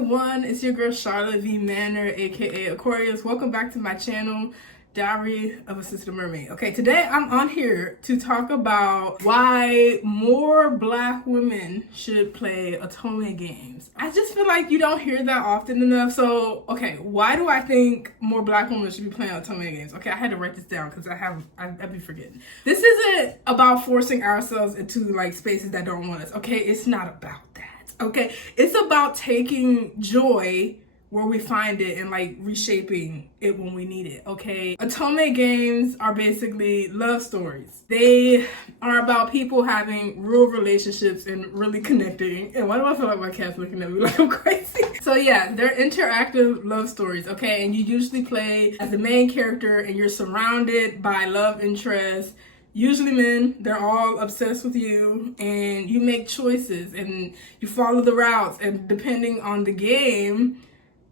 everyone, it's your girl Charlotte V Manor, aka Aquarius. Welcome back to my channel, Diary of a Sister Mermaid. Okay, today I'm on here to talk about why more black women should play Otome games. I just feel like you don't hear that often enough. So, okay, why do I think more black women should be playing Otome games? Okay, I had to write this down because I'd be forgetting. This isn't about forcing ourselves into like spaces that don't want us. Okay, it's not about that. Okay, it's about taking joy where we find it and like reshaping it when we need it. Okay, Otome games are basically love stories. They are about people having real relationships and really connecting. And why do I feel like my cat's looking at me like I'm crazy? So yeah, they're interactive love stories. Okay, and you usually play as the main character and you're surrounded by love interests. Usually men, they're all obsessed with you, and you make choices and you follow the routes, and depending on the game,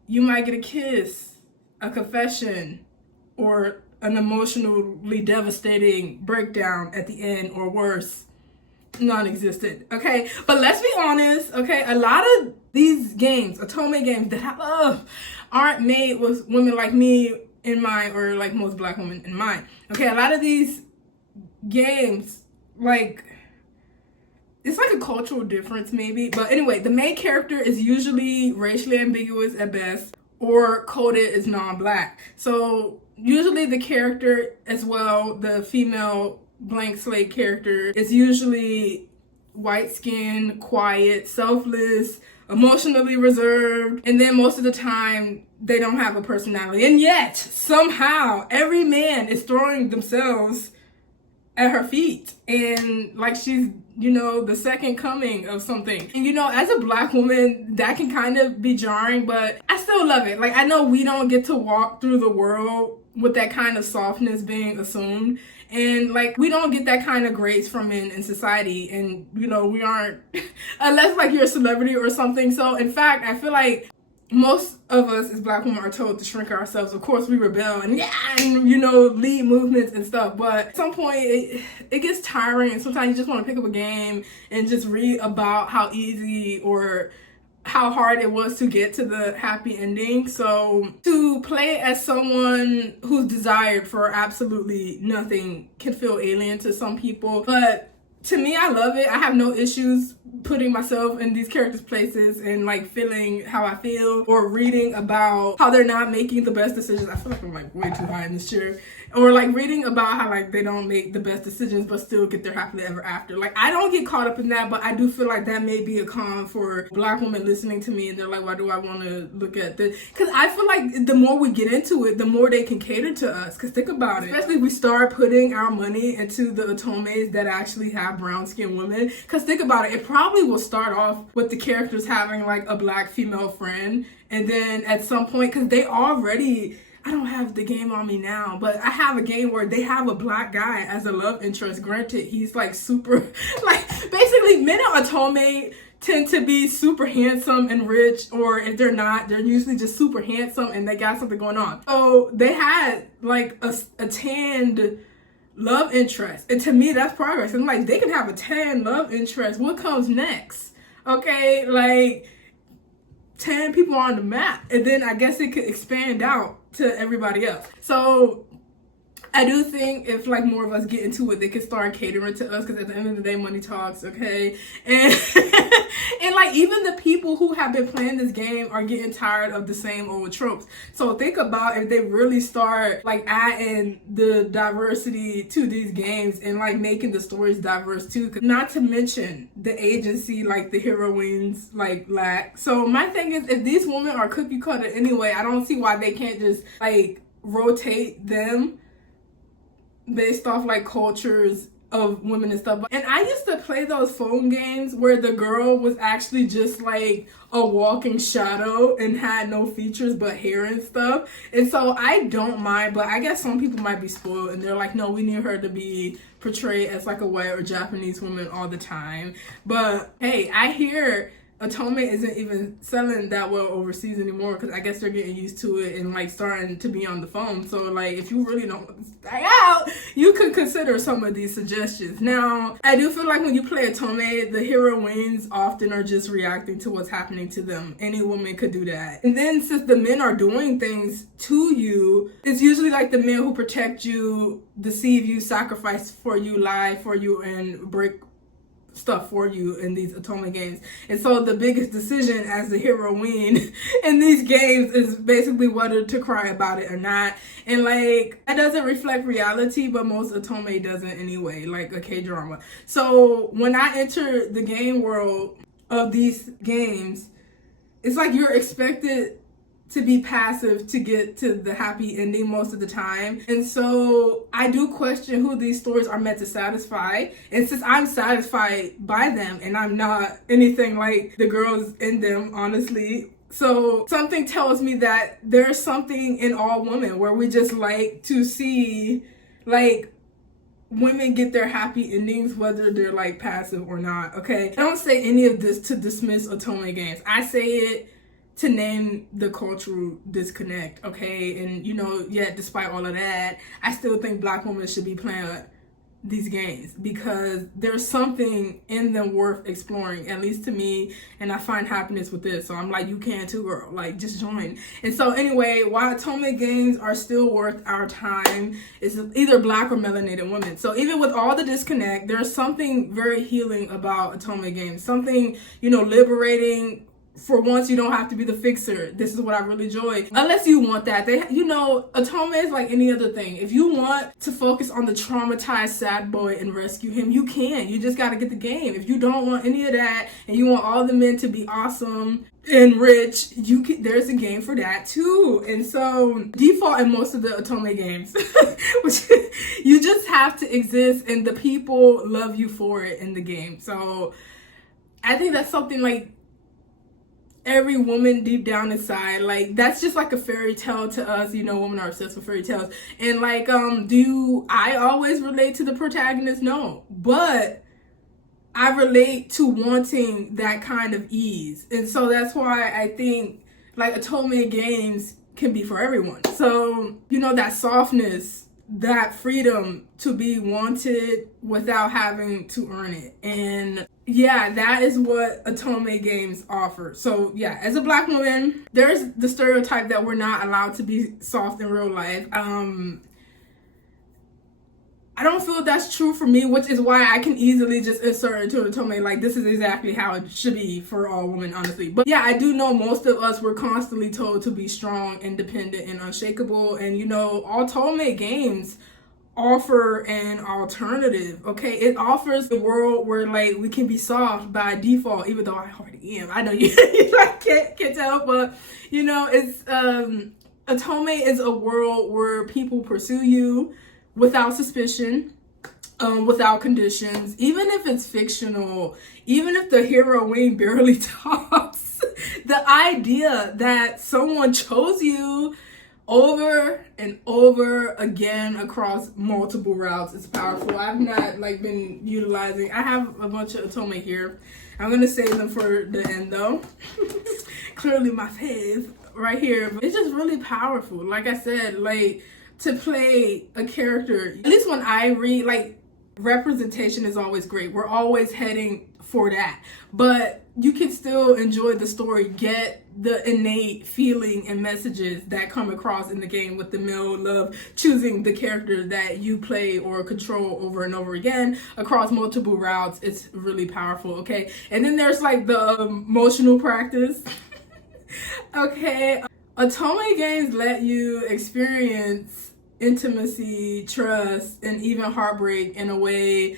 you might get a kiss, a confession, or an emotionally devastating breakdown at the end, or worse, non-existent. Okay, but let's be honest, okay, a lot of these games, Otome games that I love, aren't made with women like me in mind, or like most black women in mind. Okay, a lot of these games, like, it's like a cultural difference maybe, but anyway, the main character is usually racially ambiguous at best or coded as non-black. So usually the character as well, the female blank slate character, is usually white skinned, quiet, selfless, emotionally reserved, and then most of the time they don't have a personality, and yet somehow every man is throwing themselves at her feet and like she's, you know, the second coming of something. And you know, as a black woman, that can kind of be jarring, but I still love it. Like, I know we don't get to walk through the world with that kind of softness being assumed, and like we don't get that kind of grace from men in society, and you know, we aren't unless like you're a celebrity or something. So in fact, I feel like most of us as black women are told to shrink ourselves. Of course, we rebel and you know, lead movements and stuff. But at some point, it gets tiring, and sometimes you just want to pick up a game and just read about how easy or how hard it was to get to the happy ending. So to play as someone who's desired for absolutely nothing can feel alien to some people, but to me, I love it. I have no issues putting myself in these characters' places and like feeling how I feel, or reading about how they're not making the best decisions. I feel like I'm like way too high in this chair. Or like reading about how like they don't make the best decisions but still get their happily ever after. Like, I don't get caught up in that, but I do feel like that may be a con for black women listening to me, and they're like, why do I want to look at this? Because I feel like the more we get into it, the more they can cater to us. Because think about it, especially if we start putting our money into the Otomes that actually have brown skinned women. Because think about it, it probably will start off with the characters having like a black female friend, and then at some point, because they already, I don't have the game on me now, but I have a game where they have a black guy as a love interest. Granted, he's like super, like, basically men in Otome tend to be super handsome and rich, or if they're not, they're usually just super handsome and they got something going on. So they had like a tanned love interest, and to me that's progress. And like, they can have a tan love interest, what comes next? Okay, like 10 people on the map, and then I guess it could expand out to everybody else. So I do think if like more of us get into it, they could start catering to us, because at the end of the day, money talks. Okay, and and like even the people who have been playing this game are getting tired of the same old tropes. So think about if they really start like adding the diversity to these games and like making the stories diverse too, not to mention the agency like the heroines like lack. So my thing is, if these women are cookie cutter anyway, I don't see why they can't just like rotate them based off like cultures of women and stuff. And I used to play those phone games where the girl was actually just like a walking shadow and had no features but hair and stuff. And so I don't mind, but I guess some people might be spoiled and they're like, no, we need her to be portrayed as like a white or Japanese woman all the time. But hey, I hear Otome isn't even selling that well overseas anymore because I guess they're getting used to it and like starting to be on the phone. So like if you really don't want to stay out, you could consider some of these suggestions. Now, I do feel like when you play Otome, the heroines often are just reacting to what's happening to them. Any woman could do that. And then since the men are doing things to you, it's usually like the men who protect you, deceive you, sacrifice for you, lie for you, and break stuff for you in these Otome games. And so the biggest decision as the heroine in these games is basically whether to cry about it or not. And like, that doesn't reflect reality, but most Otome doesn't anyway, like a K-drama. So when I enter the game world of these games, it's like you're expected to be passive to get to the happy ending most of the time. And so I do question who these stories are meant to satisfy. And since I'm satisfied by them and I'm not anything like the girls in them, honestly, so something tells me that there's something in all women where we just like to see like women get their happy endings, whether they're like passive or not, okay? I don't say any of this to dismiss Otome games. I say it to name the cultural disconnect, okay? And you know, yet despite all of that, I still think Black women should be playing these games because there's something in them worth exploring, at least to me, and I find happiness with this. So I'm like, you can too, girl, like just join. And so anyway, why Otome games are still worth our time is either Black or melanated women. So even with all the disconnect, there's something very healing about Otome games, something, you know, liberating. For once, you don't have to be the fixer. This is what I really enjoy. Unless you want that. You know, Otome is like any other thing. If you want to focus on the traumatized sad boy and rescue him, you can. You just got to get the game. If you don't want any of that and you want all the men to be awesome and rich, there's a game for that too. And so default in most of the Otome games, which you just have to exist and the people love you for it in the game. So I think that's something like every woman deep down inside, like that's just like a fairy tale to us. You know, women are obsessed with fairy tales. And like, do I always relate to the protagonist? No, but I relate to wanting that kind of ease. And so that's why I think like Otome games can be for everyone. So, you know, that softness, that freedom to be wanted without having to earn it. And yeah, that is what Otome games offer. So yeah, as a Black woman, there's the stereotype that we're not allowed to be soft in real life. I don't feel that's true for me, which is why I can easily just insert into Otome like this is exactly how it should be for all women, honestly. But yeah, I do know most of us were constantly told to be strong, independent, and unshakable. And you know, Otome games offer an alternative, okay? It offers a world where like we can be soft by default, even though I already am. I know you like can't tell, but you know, it's Otome is a world where people pursue you without suspicion, without conditions, even if it's fictional, even if the heroine barely talks. The idea that someone chose you over and over again across multiple routes is powerful. I've not like been utilizing. I have a bunch of Otome here. I'm gonna save them for the end though. Clearly my fave right here. But it's just really powerful. Like I said, like to play a character, at least when I read, like representation is always great. We're always heading for that. But you can still enjoy the story, get the innate feeling and messages that come across in the game with the male love, choosing the character that you play or control over and over again across multiple routes. It's really powerful, okay? And then there's like the emotional practice. Okay, Otome games let you experience intimacy, trust, and even heartbreak in a way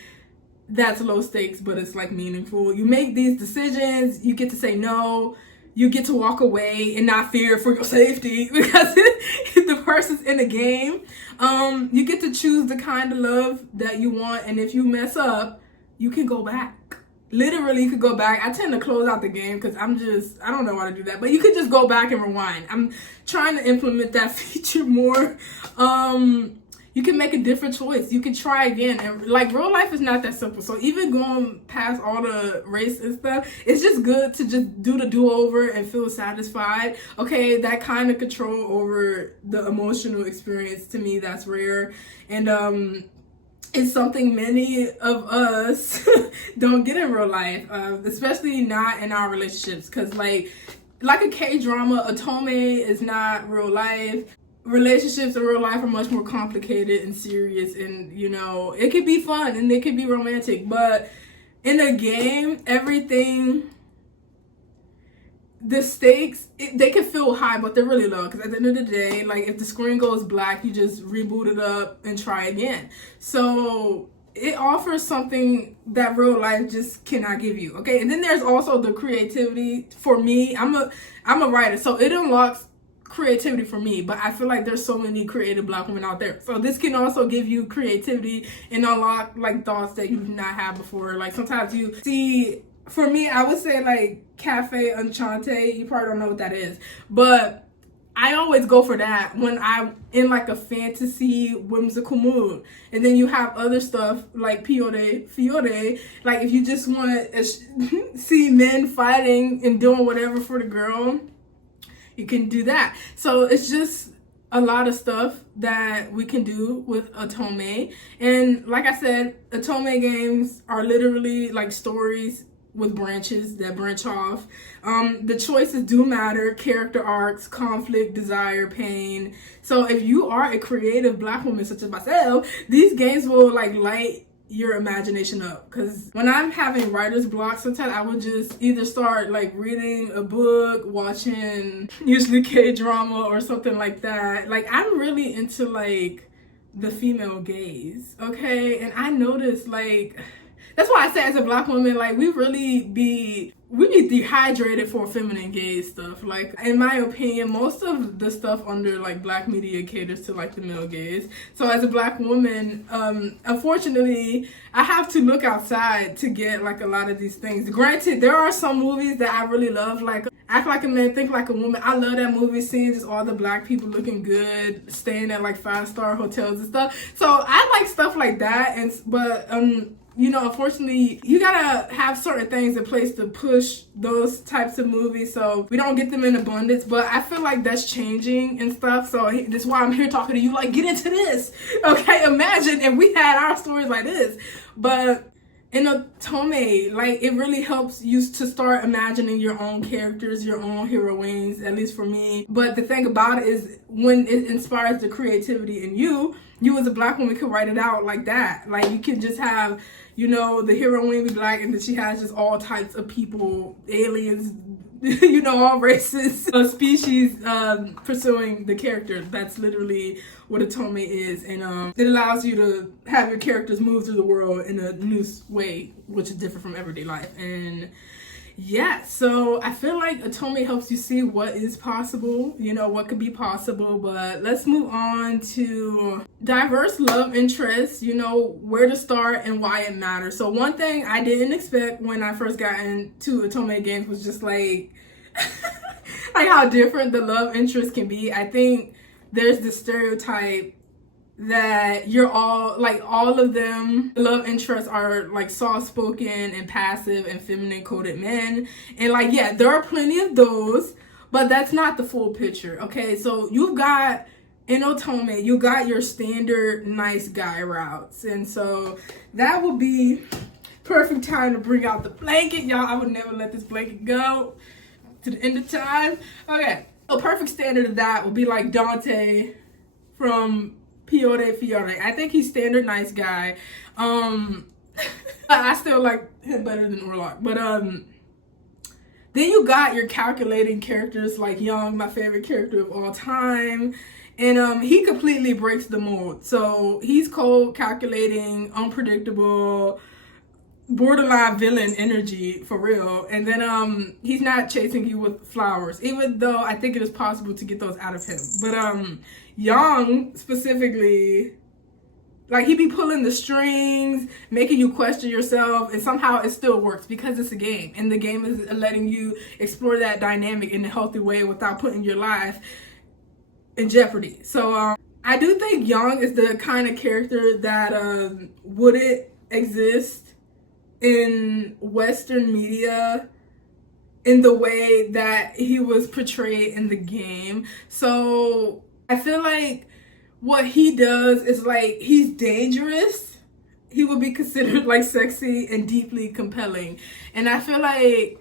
that's low stakes, but it's like meaningful. You make these decisions, you get to say no, you get to walk away and not fear for your safety because the person's in the game. You get to choose the kind of love that you want, and if you mess up, you can go back. Literally, you could go back. I tend to close out the game because I don't know how to do that, but you could just go back and rewind. I'm trying to implement that feature more. you can make a different choice. You can try again. And like, real life is not that simple. So even going past all the race and stuff, it's just good to just do the do-over and feel satisfied. Okay, that kind of control over the emotional experience, to me, that's rare. And it's something many of us don't get in real life, especially not in our relationships. Because like a K-drama, Otome is not real life. Relationships in real life are much more complicated and serious, and you know, it could be fun and it could be romantic, but in a game, everything, the stakes, they can feel high, but they're really low, because at the end of the day, like, if the screen goes black, you just reboot it up and try again. So it offers something that real life just cannot give you. Okay, and then there's also the creativity. For me, I'm a writer, so it unlocks creativity for me, but I feel like there's so many creative Black women out there, so this can also give you creativity and unlock like thoughts that you've not had before. Like, sometimes you see, for me, I would say like Cafe Enchante. You probably don't know what that is, but I always go for that when I'm in like a fantasy whimsical mood. And then you have other stuff like Fiore, like if you just want to see men fighting and doing whatever for the girl, you can do that. So it's just a lot of stuff that we can do with Otome. And like I said, Otome games are literally like stories with branches that branch off. The choices do matter: character arcs, conflict, desire, pain. So if you are a creative Black woman such as myself, these games will like light your imagination up. Because when I'm having writer's block, sometimes I would just either start like reading a book, watching usually K-drama or something like that. Like, I'm really into like the female gaze, okay? And I noticed, like, that's why I say as a Black woman, like, we be dehydrated for feminine gaze stuff. Like, in my opinion, most of the stuff under like Black media caters to like the male gaze. So as a Black woman, unfortunately, I have to look outside to get like a lot of these things. Granted, there are some movies that I really love, like Act Like a Man, Think Like a Woman. I love that movie, seeing just all the Black people looking good, staying at like 5-star hotels and stuff. So I like stuff like that, but you know, unfortunately, you gotta have certain things in place to push those types of movies, so we don't get them in abundance. But I feel like that's changing and stuff, so that's why I'm here talking to you, like, get into this, okay? Imagine if we had our stories like this. But in Otome, like, it really helps you to start imagining your own characters, your own heroines, at least for me. But the thing about it is, when it inspires the creativity in you as a Black woman can write it out like that. Like, you can just have, you know, the heroine be Black, and then she has just all types of people, aliens, you know, all races, species, pursuing the character. That's literally what Otome is. And it allows you to have your characters move through the world in a new way, which is different from everyday life. And yeah, so I feel like Otome helps you see what is possible, you know, what could be possible. But let's move on to diverse love interests, you know, where to start and why it matters. So one thing I didn't expect when I first got into Otome games was just like, like how different the love interest can be. I think there's this stereotype that you're all like, all of them, the love interests are like soft-spoken and passive and feminine coded men. And like, yeah, there are plenty of those, but that's not the full picture. Okay, so you've got, in Otome, you got your standard nice guy routes, and so that will be perfect time to bring out the blanket. Y'all, I would never let this blanket go to the end of time. Okay, a perfect standard of that would be like Dante from Fiore. I think he's standard nice guy. I still like him better than Orlok. But then you got your calculating characters like Young, my favorite character of all time. And he completely breaks the mold. So he's cold, calculating, unpredictable, borderline villain energy for real. And then he's not chasing you with flowers, even though I think it is possible to get those out of him. But Young specifically, like, he be pulling the strings, making you question yourself, and somehow it still works because it's a game, and the game is letting you explore that dynamic in a healthy way without putting your life in jeopardy. So I do think Young is the kind of character that wouldn't exist in Western media in the way that he was portrayed in the game. So I feel like what he does is like, he's dangerous. He would be considered like sexy and deeply compelling. And I feel like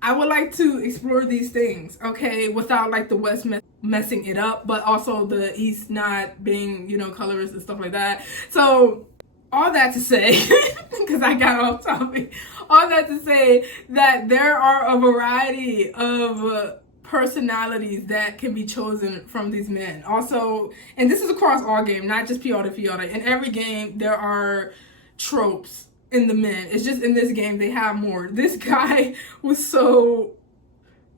I would like to explore these things, okay, without like the West messing it up, but also the East not being, you know, colorist and stuff like that. So all that to say, because I got off topic, all that to say that there are a variety of personalities that can be chosen from these men. Also, and this is across all games, not just Piota. In every game, there are tropes in the men. It's just in this game, they have more. This guy was so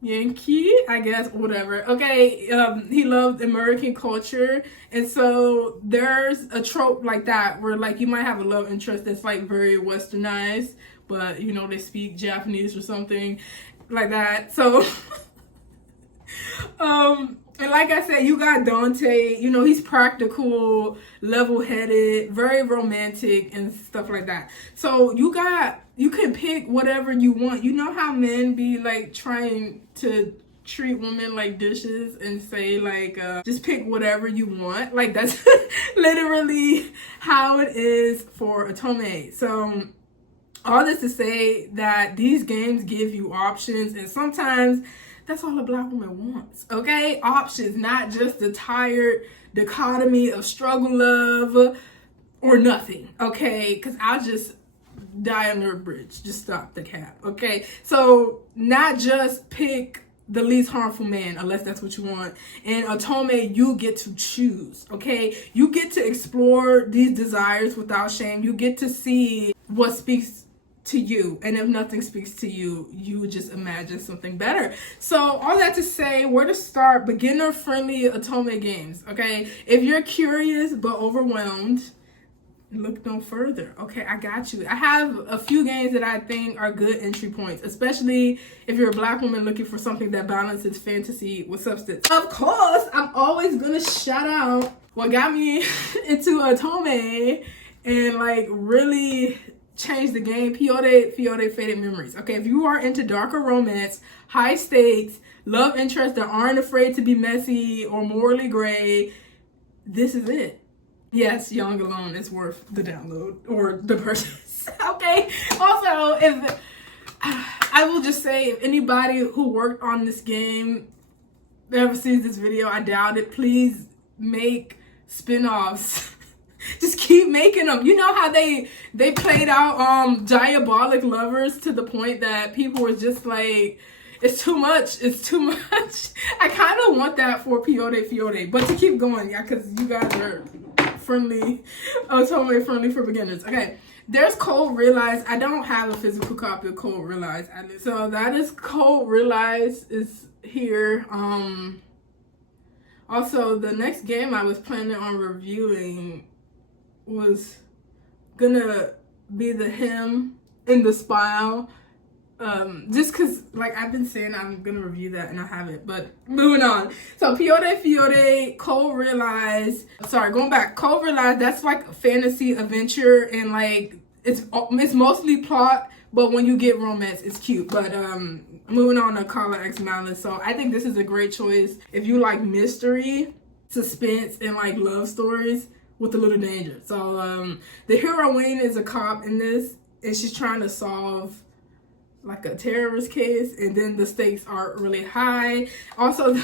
Yankee, I guess, whatever. Okay, he loved American culture, and so there's a trope like that where like you might have a love interest that's like very westernized, but you know they speak Japanese or something like that. So and like I said, you got Dante, you know, he's practical, level-headed, very romantic and stuff like that. So you can pick whatever you want. You know how men be like trying to treat women like dishes and say like, just pick whatever you want. Like that's literally how it is for Otome. So all this to say that these games give you options, and sometimes that's all a Black woman wants, okay? Options, not just the tired dichotomy of struggle love or nothing, okay? Because I'll just die under a bridge. Just stop the cap, okay? So not just pick the least harmful man, unless that's what you want. And Otome, you get to choose, okay? You get to explore these desires without shame. You get to see what speaks to you, and if nothing speaks to you, you just imagine something better. So all that to say, where to start? Beginner friendly Otome games, okay? If you're curious but overwhelmed, look no further, okay? I got you. I have a few games that I think are good entry points, especially if you're a Black woman looking for something that balances fantasy with substance. Of course, I'm always gonna shout out what got me into Otome and like really change the game. Piota Faded Memories. Okay, if you are into darker romance, high stakes, love interests that aren't afraid to be messy or morally gray, this is it. Yes, Young alone is worth the download or the purchase. Okay. Also, if I will just say, if anybody who worked on this game ever sees this video, I doubt it, please make spin-offs. Just keep making them. You know how they played out Diabolic Lovers to the point that people were just like, it's too much. It's too much. I kind of want that for Piota. But to keep going, yeah, because you guys are friendly. Totally friendly for beginners. Okay. There's Cold Realize. I don't have a physical copy of Cold Realize. So that is Cold Realize is here. Also, the next game I was planning on reviewing was gonna be the Him in the Spile, just because like I've been saying I'm gonna review that and I haven't. But moving on, so Piota, Cold Realize, going back, Cold Realize, that's like a fantasy adventure, and like it's mostly plot, but when you get romance it's cute. But moving on to Kala X Malice, so I think this is a great choice if you like mystery, suspense, and like love stories with a little danger. So the heroine is a cop in this, and she's trying to solve like a terrorist case, and then the stakes are really high. Also,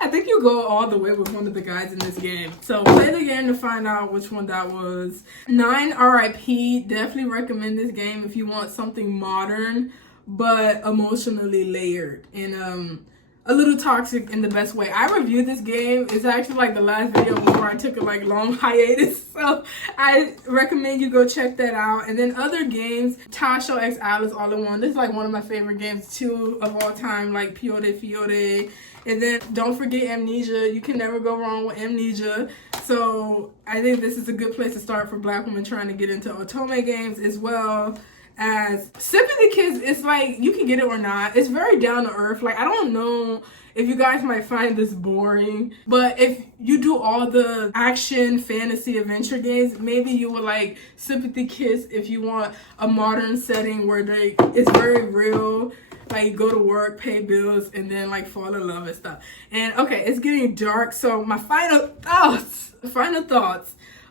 I think you go all the way with one of the guys in this game. So play the game to find out which one that was. 9 RIP, definitely recommend this game if you want something modern but emotionally layered and a little toxic in the best way. I reviewed this game. It's actually like the last video before I took a like long hiatus. So I recommend you go check that out. And then other games, Tasho X Alice All in One. This is like one of my favorite games too of all time, like Piota. And then don't forget Amnesia. You can never go wrong with Amnesia. So I think this is a good place to start for Black women trying to get into Otome games as well. as sympathy kiss. It's like you can get it or not. It's very down to earth. Like, I don't know if you guys might find this boring, but if you do all the action, fantasy, adventure games, maybe you would like Sympathy Kiss if you want a modern setting where it's very real. Like, go to work, pay bills, and then like fall in love and stuff. And okay, it's getting dark, so my final thoughts.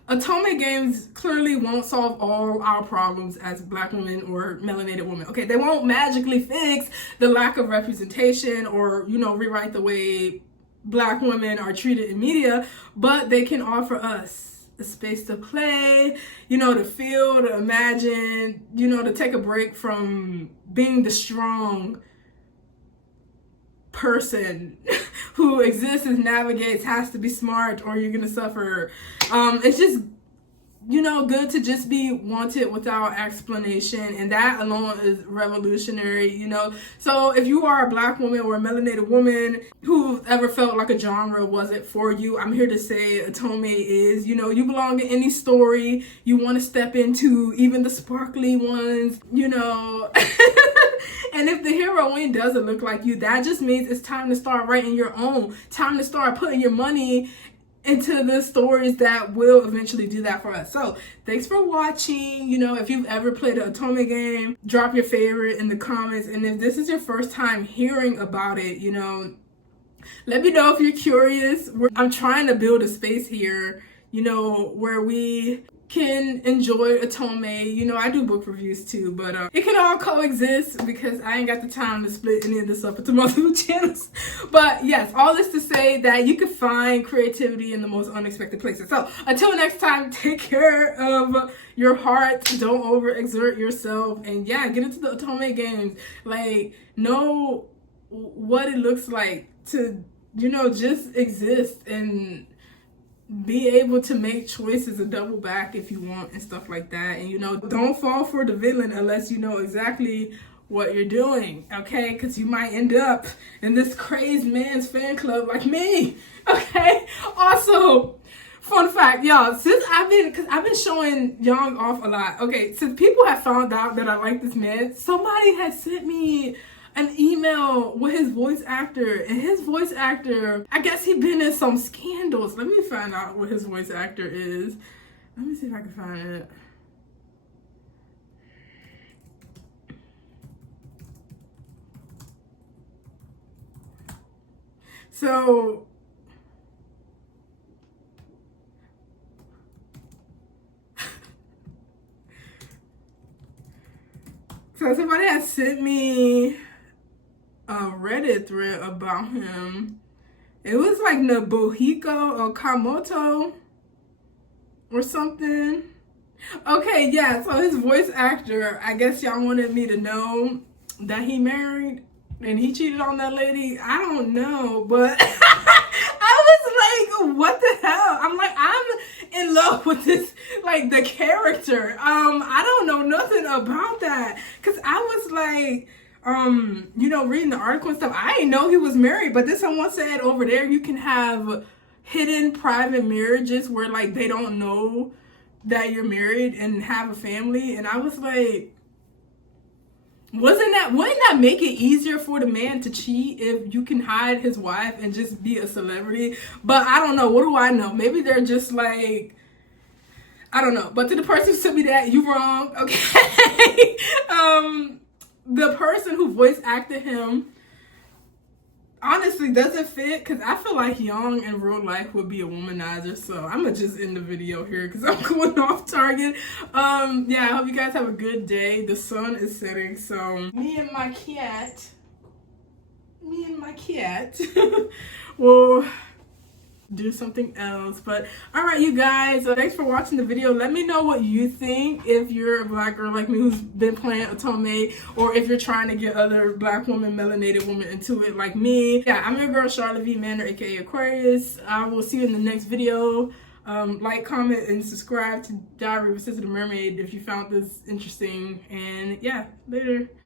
Otome games clearly won't solve all our problems as Black women or melanated women. Okay, they won't magically fix the lack of representation or, you know, rewrite the way Black women are treated in media, but they can offer us a space to play, you know, to feel, to imagine, you know, to take a break from being the strong person who exists and navigates, has to be smart or you're gonna suffer. It's just, you know, good to just be wanted without explanation, and that alone is revolutionary, you know. So if you are a Black woman or a melanated woman who ever felt like a genre wasn't for you, I'm here to say Otome is. You know, you belong in any story you want to step into, even the sparkly ones, you know. And if the heroine doesn't look like you, that just means it's time to start writing your own. Time to start putting your money into the stories that will eventually do that for us. So thanks for watching. You know, if you've ever played an Otome game, drop your favorite in the comments. And if this is your first time hearing about it, you know, let me know if you're curious. I'm trying to build a space here, you know, where we can enjoy Otome. You know, I do book reviews too, but it can all coexist because I ain't got the time to split any of this up into multiple channels. But yes, all this to say that you can find creativity in the most unexpected places. So until next time, take care of your heart. Don't overexert yourself, and yeah, get into the Otome games. Like, know what it looks like to, you know, just exist and be able to make choices and double back if you want and stuff like that. And, you know, don't fall for the villain unless you know exactly what you're doing, okay? Because you might end up in this crazed man's fan club like me, okay? Also, fun fact, y'all, since I've been showing Young off a lot, okay, since people have found out that I like this man, somebody has sent me an email with his voice actor, and his voice actor, I guess he been in some scandals. Let me find out what his voice actor is. Let me see if I can find it. So somebody has sent me a Reddit thread about him. It was like Nobuhiko Okamoto or something. Okay, yeah, so his voice actor, I guess y'all wanted me to know that he married and he cheated on that lady. I don't know, but I was like, what the hell? I'm like, I'm in love with this, like, the character. I don't know nothing about that, because I was like, you know, reading the article and stuff, I didn't know he was married, but then someone said over there you can have hidden private marriages where, like, they don't know that you're married and have a family. And I was like, wouldn't that make it easier for the man to cheat if you can hide his wife and just be a celebrity? But I don't know. What do I know? Maybe they're just like, I don't know. But to the person who sent me that, you wrong, okay? The person who voice acted him honestly doesn't fit, because I feel like Young in real life would be a womanizer. So I'm gonna just end the video here because I'm going off target. Yeah, I hope you guys have a good day. The sun is setting, so me and my cat will do something else. But all right, you guys, thanks for watching the video. Let me know what you think, if you're a Black girl like me who's been playing Otome, or if you're trying to get other Black women, melanated women into it like me. Yeah, I'm your girl Charlotte V Manor, aka Aquarius. I will see you in the next video. Like, comment, and subscribe to Diary of a Sensitive Mermaid if you found this interesting. And yeah, later.